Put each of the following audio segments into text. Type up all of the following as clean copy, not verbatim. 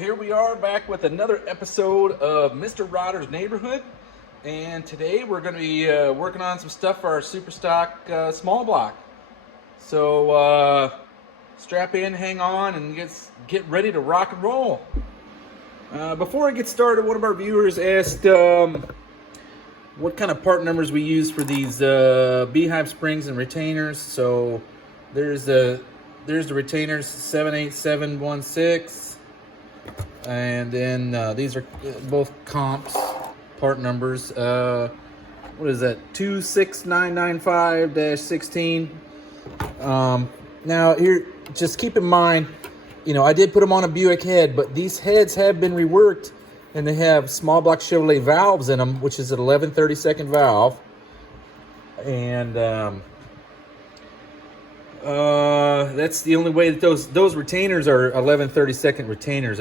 Here we are back with another episode of Mr. Rodder's Neighborhood, and today we're going to be working on some stuff for our super stock small block. So strap in, hang on, and get ready to rock and roll. Before I get started, one of our viewers asked what kind of part numbers we use for these beehive springs and retainers. So there's the retainers 78716. And then these are both comps, part numbers. What is that? 26995-16. Now here, just keep in mind, you know, I did put them on a Buick head, but these heads have been reworked, and they have small block Chevrolet valves in them, which is an 11/32 valve, and that's the only way that those retainers are 11/32 retainers.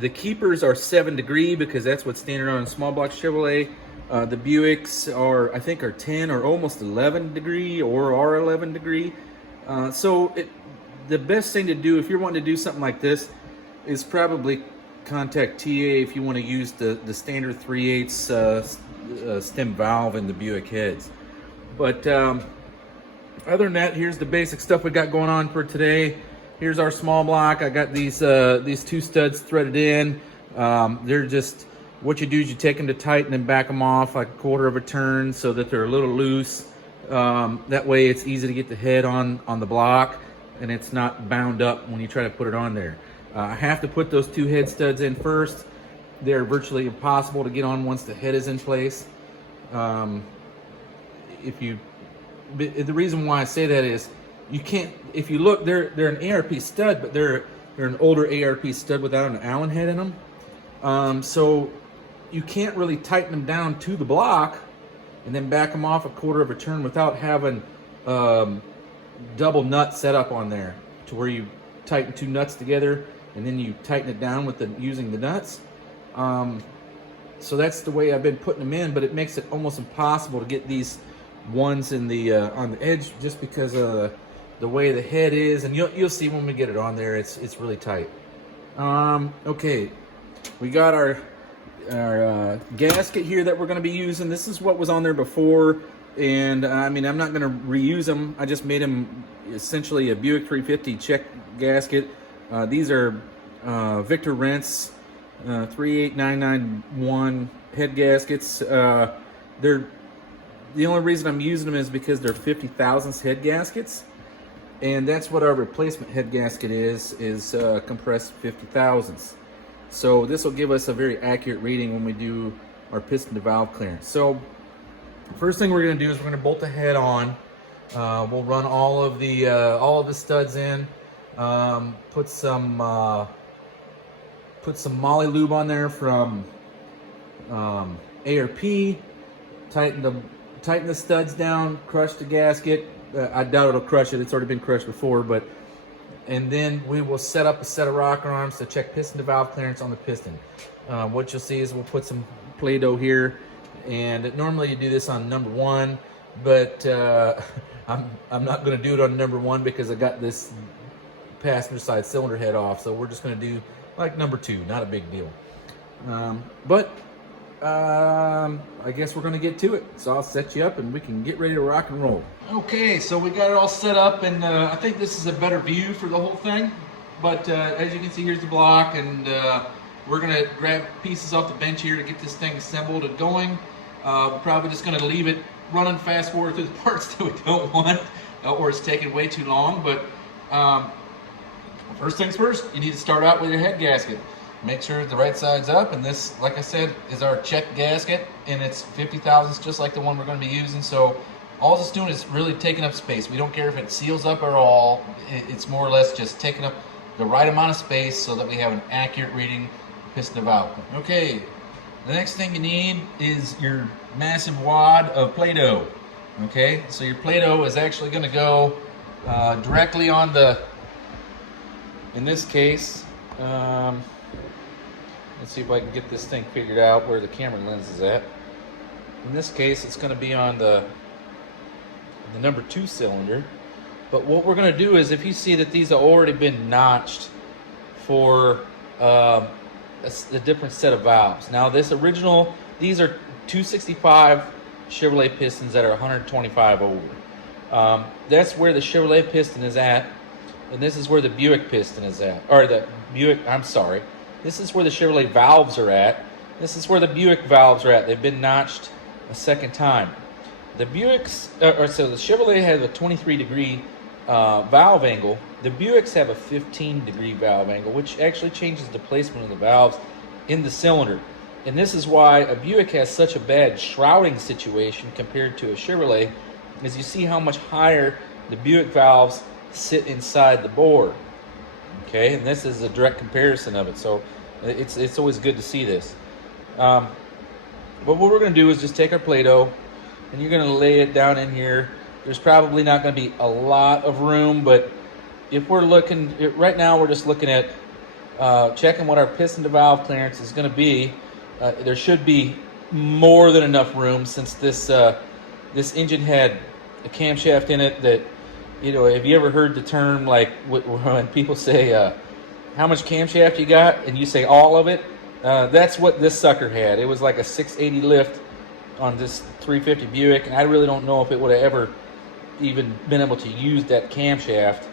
The keepers are 7 degree because that's what's standard on a small block Chevrolet. The Buicks are, I think, are 10 or almost 11 degree or are 11 degree. The best thing to do if you're wanting to do something like this is probably contact TA if you want to use the standard 3/8 stem valve in the Buick heads. But other than that, here's the basic stuff we got going on for today. Here's our small block. I got these two studs threaded in. They're just, what you do is you take them to tighten and back them off like a quarter of a turn so that they're a little loose. That way it's easy to get the head on the block and it's not bound up when you try to put it on there. I have to put those two head studs in first. They're virtually impossible to get on once the head is in place. The reason why I say that is you can't, if you look, they're an ARP stud, but they're an older ARP stud without an Allen head in them. So you can't really tighten them down to the block and then back them off a quarter of a turn without having double nut set up on there to where you tighten two nuts together and then you tighten it down with using the nuts. So that's the way I've been putting them in, but it makes it almost impossible to get these ones in the on the edge just because of the way the head is, and you'll see when we get it on there, it's really tight. Okay, we got our gasket here that we're going to be using. This is what was on there before, and I mean, I'm not going to reuse them. I just made them essentially a Buick 350 check gasket. These are Victor Rentz 38991 head gaskets. They're, the only reason I'm using them is because they're 50 thousandths head gaskets, and that's what our replacement head gasket is compressed 50 thousandths. So this will give us a very accurate reading when we do our piston to valve clearance. So first thing we're going to do is we're going to bolt the head on. We'll run all of the studs in. Put some Molly lube on there from ARP. Tighten the studs down, crush the gasket. I doubt it'll crush it. It's already been crushed before, and then we will set up a set of rocker arms to check piston to valve clearance on the piston. What you'll see is we'll put some Play-Doh here, and normally you do this on number 1, but I'm not going to do it on number 1 because I got this passenger side cylinder head off, so we're just going to do like number 2. Not a big deal. I guess we're going to get to it. So I'll set you up and we can get ready to rock and roll. Okay, so we got it all set up, and I think this is a better view for the whole thing. But as you can see, here's the block, and we're going to grab pieces off the bench here to get this thing assembled and going. Probably just going to leave it running fast forward through the parts that we don't want, or it's taking way too long. But first things first, you need to start out with your head gasket. Make sure the right side's up, and this, like I said, is our check gasket, and it's 50 thousandths just like the one we're going to be using. So all it's doing is really taking up space. We don't care if it seals up at all. It's more or less just taking up the right amount of space so that we have an accurate reading piston to valve. Okay, the next thing you need is your massive wad of Play-Doh. Okay, so your Play-Doh is actually going to go directly on the, in this case, let's see if I can get this thing figured out where the camera lens is at. In this case, it's going to be on the number 2 cylinder. But what we're going to do is, if you see that these have already been notched for um, a different set of valves. Now these are 265 Chevrolet pistons that are 125 over. That's where the Chevrolet piston is at, and this is where the Buick piston is at, or the Buick, I'm sorry. This is where the Chevrolet valves are at. This is where the Buick valves are at. They've been notched a second time. The Buicks, so the Chevrolet has a 23-degree valve angle. The Buicks have a 15-degree valve angle, which actually changes the placement of the valves in the cylinder. And this is why a Buick has such a bad shrouding situation compared to a Chevrolet, is you see how much higher the Buick valves sit inside the bore. Okay, and this is a direct comparison of it, so it's always good to see this. But what we're going to do is just take our Play-Doh, and you're going to lay it down in here. There's probably not going to be a lot of room, but if we're looking, right now we're just looking at checking what our piston to valve clearance is going to be. There should be more than enough room, since this engine had a camshaft in it that, you know, have you ever heard the term, like when people say, how much camshaft you got? And you say all of it. That's what this sucker had. It was like a 680 lift on this 350 Buick, and I really don't know if it would have ever even been able to use that camshaft.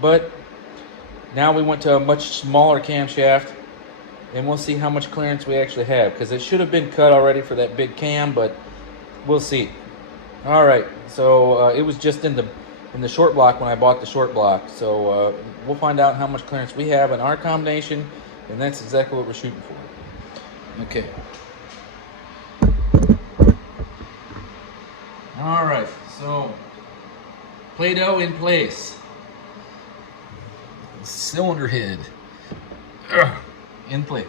But now we went to a much smaller camshaft, and we'll see how much clearance we actually have, because it should have been cut already for that big cam, but we'll see. All right, so it was just in the short block when I bought the short block, so we'll find out how much clearance we have in our combination, and that's exactly what we're shooting for. Okay. All right, so Play-Doh in place. Cylinder head in place.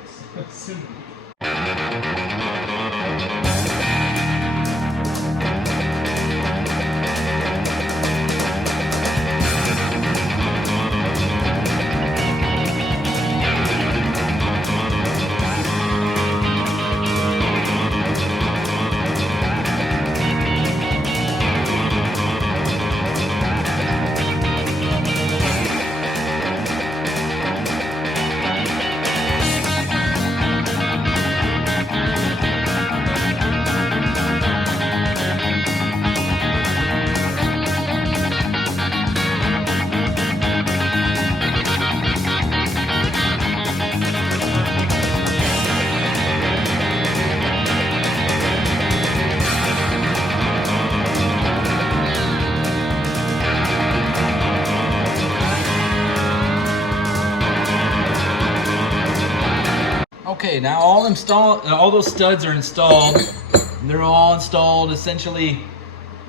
Okay, now all those studs are installed, and they're all installed essentially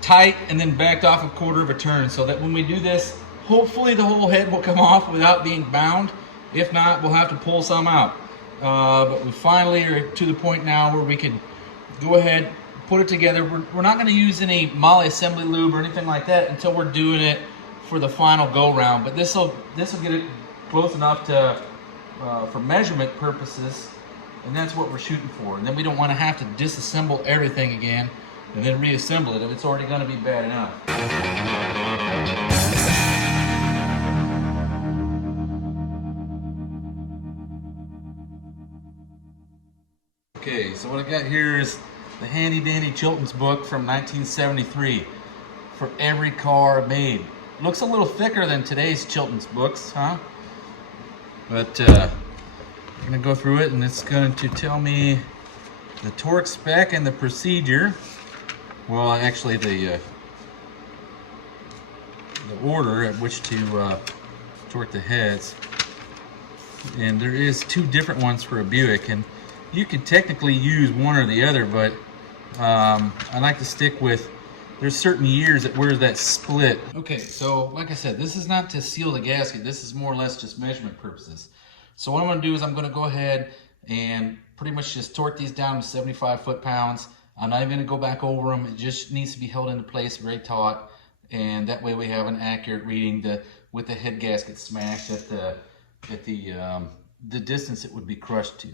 tight and then backed off a quarter of a turn, so that when we do this, hopefully the whole head will come off without being bound. If not, we'll have to pull some out. But we finally are to the point now where we can go ahead, put it together. We're not going to use any Molle assembly lube or anything like that until we're doing it for the final go round. But this will get it close enough to for measurement purposes, and that's what we're shooting for. And then we don't want to have to disassemble everything again and then reassemble it if it's already going to be bad enough. Okay, so what I got here is the handy dandy Chilton's book from 1973 for every car made. Looks a little thicker than today's Chilton's books, huh? But I'm going to go through it, and it's going to tell me the torque spec and the procedure. Well, actually the order at which to torque the heads. And there is two different ones for a Buick, and you could technically use one or the other, but I like to stick with, there's certain years that where that split. Okay, so like I said, this is not to seal the gasket. This is more or less just measurement purposes. So what I'm going to do is I'm going to go ahead and pretty much just torque these down to 75 foot-pounds. I'm not even going to go back over them. It just needs to be held into place very taut, and that way we have an accurate reading with the head gasket smashed at the distance it would be crushed to.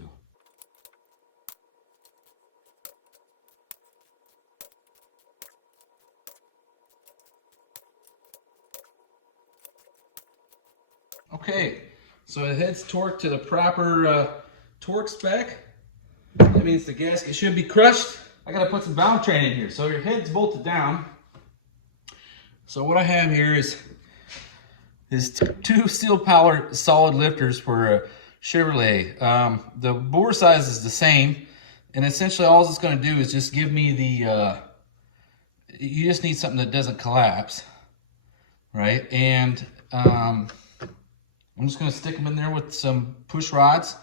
Okay, So the head's torqued to the proper torque spec. That means the gasket should be crushed. I gotta put some valve train in here. So your head's bolted down. So what I have here is two steel powered solid lifters for a Chevrolet. The bore size is the same, and essentially all it's going to do is just give me the, you just need something that doesn't collapse, right? And I'm just going to stick them in there with some push rods.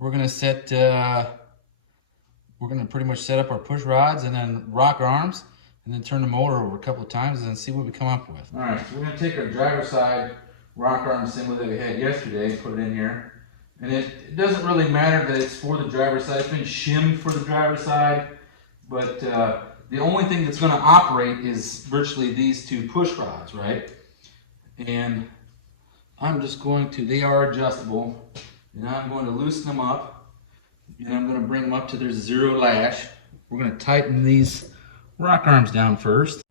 We're going to set, we're going to pretty much set up our push rods and then rock arms, and then turn the motor over a couple of times and then see what we come up with. All right, so we're going to take our driver's side rock arm assembly that we had yesterday and put it in here. And it doesn't really matter that it's for the driver's side. It's been shimmed for the driver's side, but the only thing that's going to operate is virtually these two push rods, right? And I'm just going to, they are adjustable, and I'm going to loosen them up, and I'm going to bring them up to their 0 lash. We're going to tighten these rock arms down first.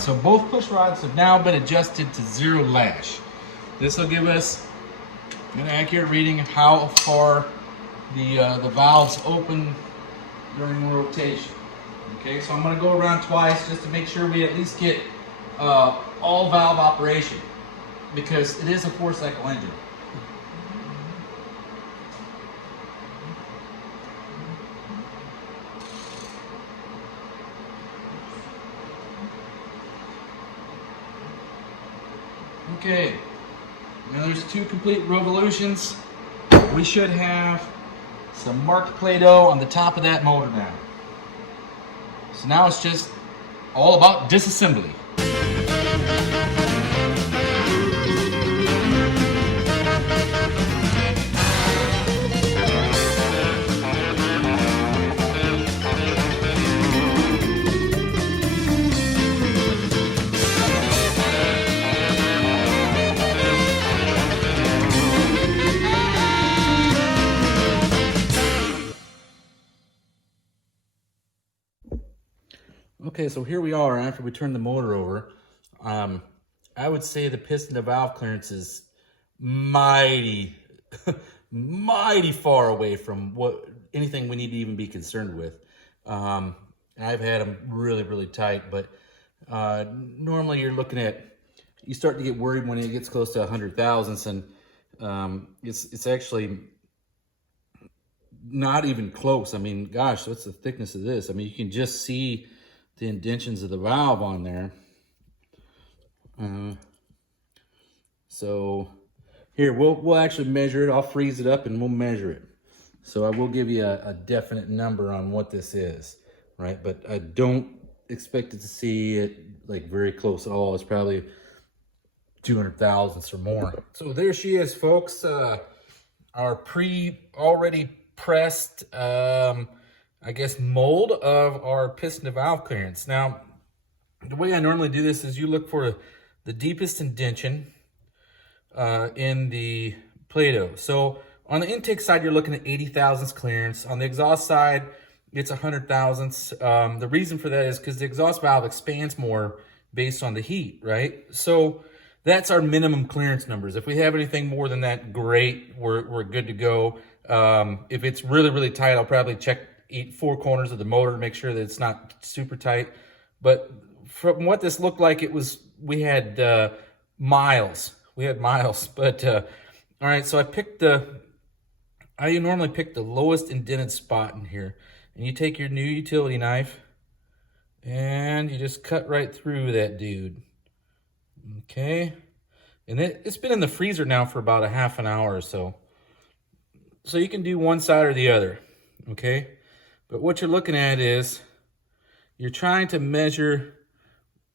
So both push rods have now been adjusted to 0 lash. This will give us an accurate reading of how far the valves open during rotation. Okay, so I'm going to go around twice just to make sure we at least get all valve operation, because it is a 4-cycle engine. Okay, now there's 2 complete revolutions. We should have some marked Play-Doh on the top of that motor now. So now it's just all about disassembly. Okay, so here we are after we turn the motor over. I would say the piston to valve clearance is mighty, mighty far away from anything we need to even be concerned with. I've had them really, really tight, but normally you're looking at, you start to get worried when it gets close to 100 thousandths, and it's actually not even close. I mean, gosh, what's the thickness of this? I mean, you can just see the indentions of the valve on there. So here, we'll actually measure it. I'll freeze it up and we'll measure it. So I will give you a definite number on what this is, right? But I don't expect it to see it like very close at all. It's probably 200 thousandths or more. So there she is, folks. Our already pressed, I guess, mold of our piston to valve clearance. Now, the way I normally do this is you look for the deepest indention in the Play-Doh. So on the intake side, you're looking at 80 thousandths clearance. On the exhaust side, it's 100 thousandths. The reason for that is because the exhaust valve expands more based on the heat, right? So that's our minimum clearance numbers. If we have anything more than that, great, we're good to go. If it's really, really tight, I'll probably check 4 corners of the motor to make sure that it's not super tight. But from what this looked like, we had miles. We had miles. But all right, so I normally pick the lowest indented spot in here, and you take your new utility knife and you just cut right through that dude. Okay, and it's been in the freezer now for about a half an hour or so. So you can do one side or the other. Okay. But what you're looking at is you're trying to measure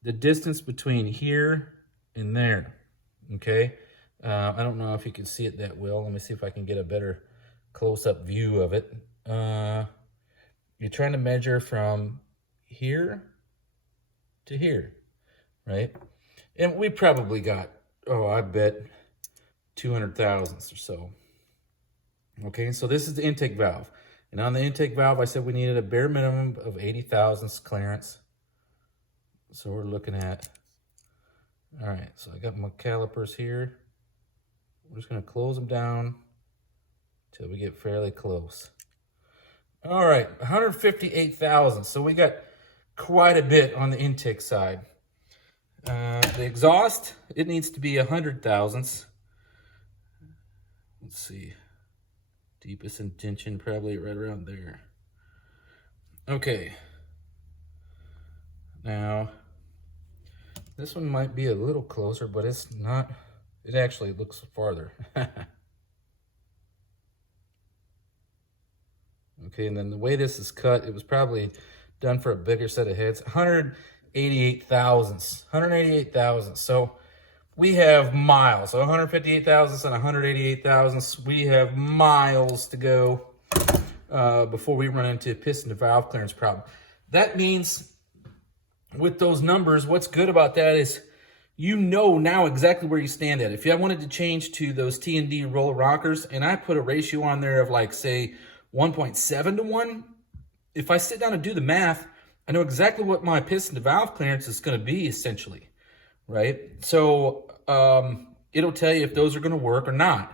the distance between here and there, okay? I don't know if you can see it that well. Let me see if I can get a better close-up view of it. You're trying to measure from here to here, right? And we probably got, oh, I bet 200 thousandths or so. Okay, so this is the intake valve. And on the intake valve, I said we needed a bare minimum of 80 thousandths clearance. So we're looking at, all right, so I got my calipers here. We're just gonna close them down till we get fairly close. All right, 158 thousandths. So we got quite a bit on the intake side. The exhaust, it needs to be 100 thousandths. Let's see. Deepest indentation probably right around there. Okay. Now, this one might be a little closer, but it's not. It actually looks farther. Okay, and then the way this is cut, it was probably done for a bigger set of heads. 188 thousandths. 188 thousandths. So we have miles. So 158 thousandths and 188 thousandths. We have miles to go before we run into piston to valve clearance problem. That means with those numbers, what's good about that is you know now exactly where you stand at. If I wanted to change to those T&D roller rockers and I put a ratio on there of like, say, 1.7 to 1, if I sit down and do the math, I know exactly what my piston to valve clearance is going to be essentially, right? So it'll tell you if those are going to work or not.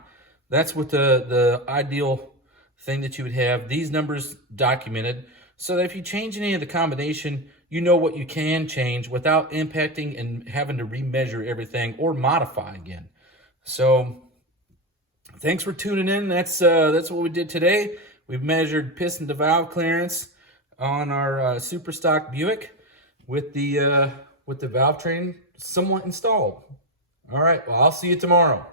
That's what the ideal thing that you would have these numbers documented so that if you change any of the combination, you know what you can change without impacting and having to remeasure everything or modify again. So thanks for tuning in. That's what we did today. We've measured piston to valve clearance on our super stock Buick with the valve train somewhat installed. All right, well, I'll see you tomorrow.